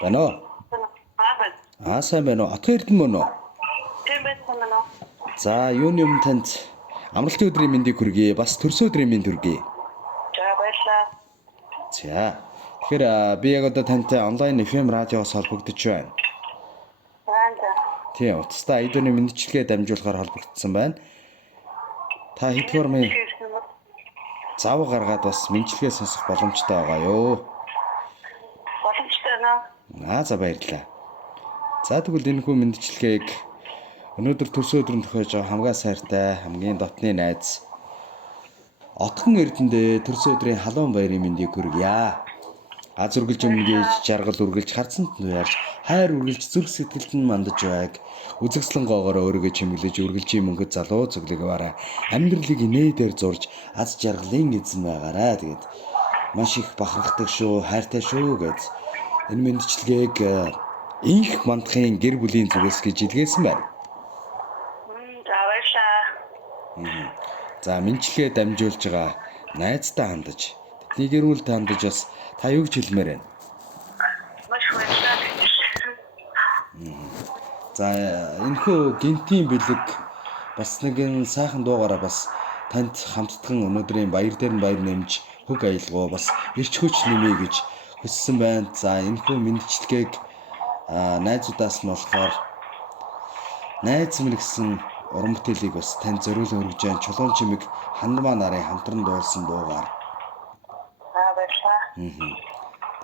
Байна уу? Сайн байна уу? Отго Эрдэнэ мөн үү? Тийм байна уу? За, юуны өмнө танд амралтын өдрийн мэндийг хүргэе. Бас төрсөн өдрийн мэнд хүргэе. За баярлалаа. За. Тэгэхээр би яг одоо тантай онлайн FM радиогоос холбогдож байна. Тийм, утастай айдууны мэдчилгээ дамжуулахаар холбогдсон байна. Та хэдгээр минь зав гаргаад бас мэдчилгээ сонсох боломжтой байгаа юу? Боломжтой байна. За баярлалаа. За тэгвэл энэ хүн мэдчилгээг өнөөдөр төрсөн өдрөнд тохиож байгаа хамгаа сайртай хамгийн дотны найз Отгон Эрдэнэ төрсөн өдрийн халуун баярын мэндийг хүргье. Аз үргэлж өмнөж жаргал үргэлж харцанд нуярж хайр үргэлж зүрх сэтгэлд нь мандаж байг. Үзэгслэн гоогоор өөрийгөө чимэглэж үргэлжийн мөнгөд залуу цоглогоорой. Амьдралыг инээдээр зурж аз жаргалын эзэн байгаарай. Тэгээд маш их бахархдаг шүү, хайртай шүү гэж энэ мэдчилгээг инх мандахын гэр бүлийн зүгээс гэж илгээсэн байна. За баярлалаа. За мэдчилгээ дамжуулж байгаа найзтай хандаж тэдний гэр бүлд хандаж бас та юу гэж хэлмээр байна? Маш баярлалаа. За энэхүү гинтийн бэлэг бас нэгэн сайхан дуугаараа бас танд хамтдаган өнөөдрийн баяр дээр нь баяр нэмж хөг аялгуу бас эрч хүч нэмье гэж хүссэн байна. За энэхүү мэдчилгээг найзуудаас нь болохоор найз мэрэгсэн уран бүтээлийг бас танд зориулан өргөж जैन чулуун чимэг хандмаа нарын хамтран дуулсан дуугаар. Баярлалаа.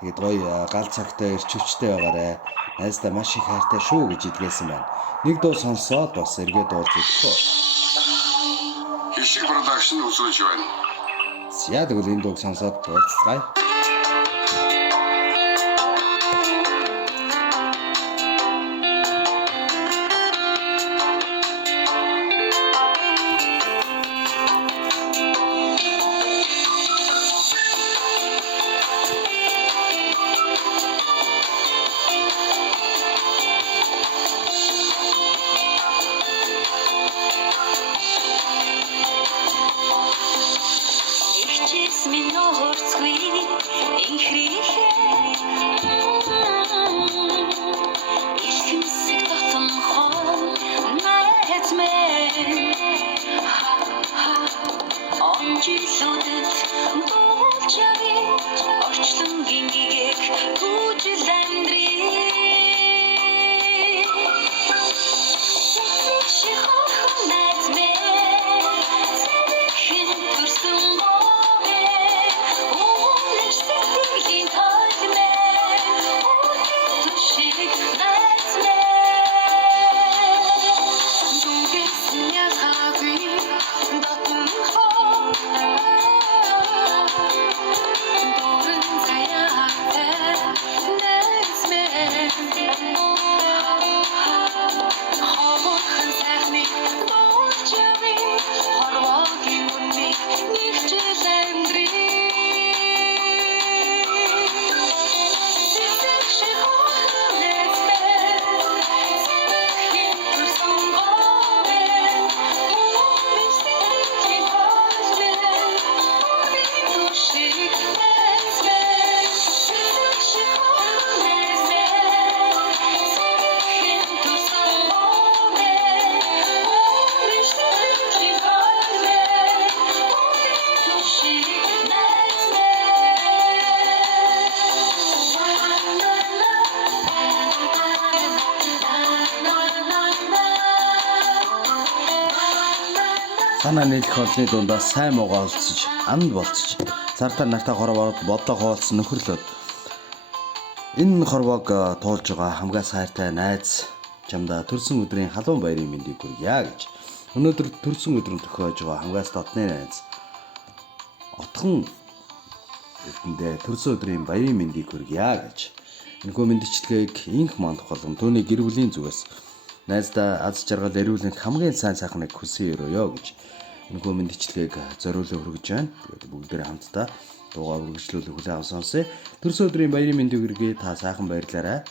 Тэгээд гоё гал цагтай эрч хүчтэй байгаарэ. Найздаа маш их хайртай шүү гэж илгээсэн байна. Нэг дуу сонсоод бас эргээд уулзах уу. Хишиг продакшн үзүүлж байна. За тэгвэл энэ дууг сонсоод уулзцгаая. Санаа нийлэх олны дундаас сайн муугаа олцож, анд болцож, цартаа нартай хорвоод бодлоо хоолсон нөхөрлөд энэ хорвоог туулж байгаа хамгаа сайртай найз чамда төрсөн өдрийн халуун баярын мэндийг хүргье гэж. Өнөөдөр төрсөн өдрөнд тохиож байгаа хамгаас дотны найз Отгон Эрдэнэ төрсөн өдрийн баярын мэндийг хүргье гэж. Энэхүү мэдчилгээг инх мандах болон түүний гэр бүлийн зүгээс найздаа аз жаргал эрүүлэнх хамгийн сайн сайхныг хүсэн өрөөё гэж энэхүү мэдчилгээг зориулан хүргэж байна. Тэгээд бүгдээрээ хамтдаа дуугаа үргэлжлүүлэх хүлээн авсан сонсъё. Төрсөн өдрийн баярын мэндийг хүргэе. Та сайхан баярлаарай.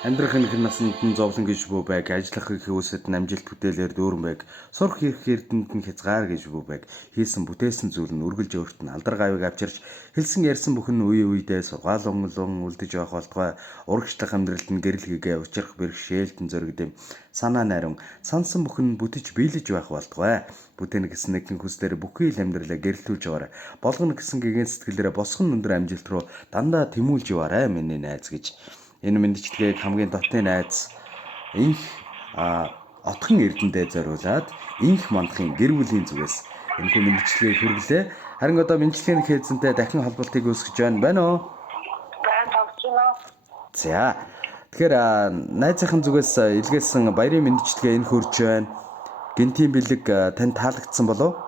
Амьдрах энхэн наснд нь зовлон гэж бүү байг, ажиллах хөөсөд нь амжилт бүтээлээр дүүрэн байг, сурах хийх эрдэнэд нь хязгаар гэж бүү байг. Хийсэн бүтээсэн зүйл нь үргэлж өөрт нь алдар гавийг авчирч хэлсэн ярьсан бүхэн нь үе үедээ сургаалan үлдэж явах болтугай. Урагшлах амьдралд нь гэрэл хийгээ учрах бэрхшээлтэн зөрөгдөм. Санаа найран сансан бүхэн нь бүтэж биелэж байх болтугай. Бүтээн гэсэн нэгэн хүслээр бүхий л амьдралаа гэрэлтүүлж яваарай. Болгоно гэсэн гэгэн сэтгэлээрээ босгон өндөр амжилт руу дандаа тэмүүлж яваарай миний найз гэж. Энэ мэндчлэгийг хамгийн дотны найз инх отхон эрдэндээ зориулаад инх мандахын гэр бүлийн зүгээс энэхүү мэндчлэгийг хүргэлээ. Харин одоо мэндчлэгийн хээзэнтэй дахин холболтыг үүсгэж байна уу? Байна тавчна. За. Тэгэхээр найзынхын зүгээс илгээсэн баярын мэндчлэгээ энэ хүрч байна. Гинтийн бэлэг танд таалагдсан болов?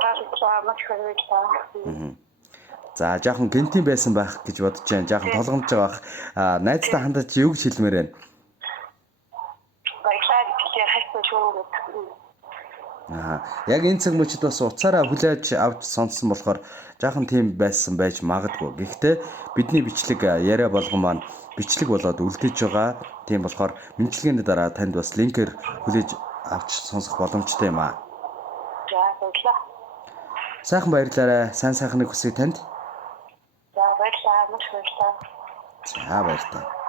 Таалагдсан маш баярлалаа. За жоохон гинтийн байсан байх гэж бодож байна. Жоохон толгомж байгаа бах. Найзтай хандаж юу гэж хэлмээр байна? Баярлалаа гэж хайсан шүү. Яг энэ цаг мөчид бас уцаараа хүлээж авч сонссон болохоор жоохон тийм байсан байж магадгүй. Гэхдээ бидний бичлэг яриа болгон маань бичлэг болоод үлдээж байгаа. Тийм болохоор мэндчлэгийн дараа танд бас линкээр хүлээж авч сонсох боломжтой юм аа. За баярлалаа. Сайхан баярлалаа. Сайн сайхныг хүсье танд. За баярлалаа. Маш баярлалаа. За баярлалаа.